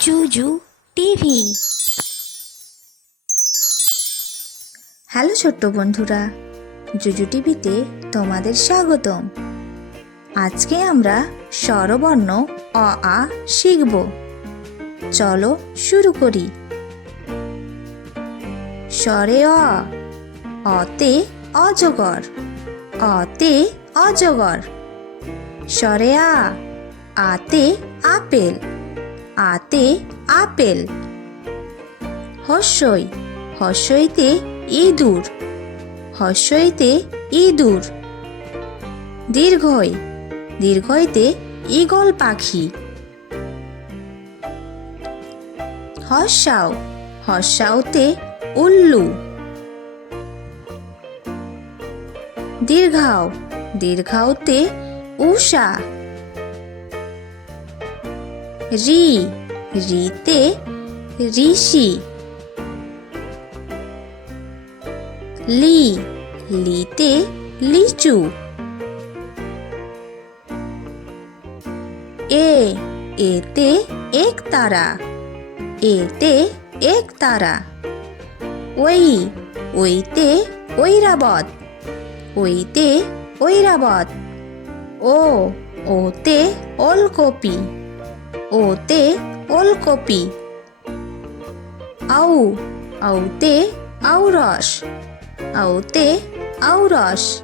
জুজু TV. Hello ছোট্ট বন্ধুরা, জুজু টিভিতে তোমাদের স্বাগতম। আজকে আমরা স্বরবর্ণ অ আ শিখব। চলো শুরু করি। স্বরে অ, অতে অজগর, অতে অজগর। স্বরে আ, আতে আপেল, আতে আপেল। হস্যই, হস্যইতে ইঁদুর, হস্যইতে ইঁদুর। দীর্ঘই, দীর্ঘইতে ঈগল পাখি। হস্যাও, হস্যাওতে উল্লু। দীর্ঘাও, দীর্ঘাওতে উষা। রি, রিতে ঋষি। লি, লিতে লিচু। এ, এতে একতারা, এতে একতারা। ওই, ওইতে ঐরাবত, ওইতে ঐরাবত। ও, ওতে ওলকপি, ওতে ওলকপি। আউ, আউতে আউরস, আউতে আউরস।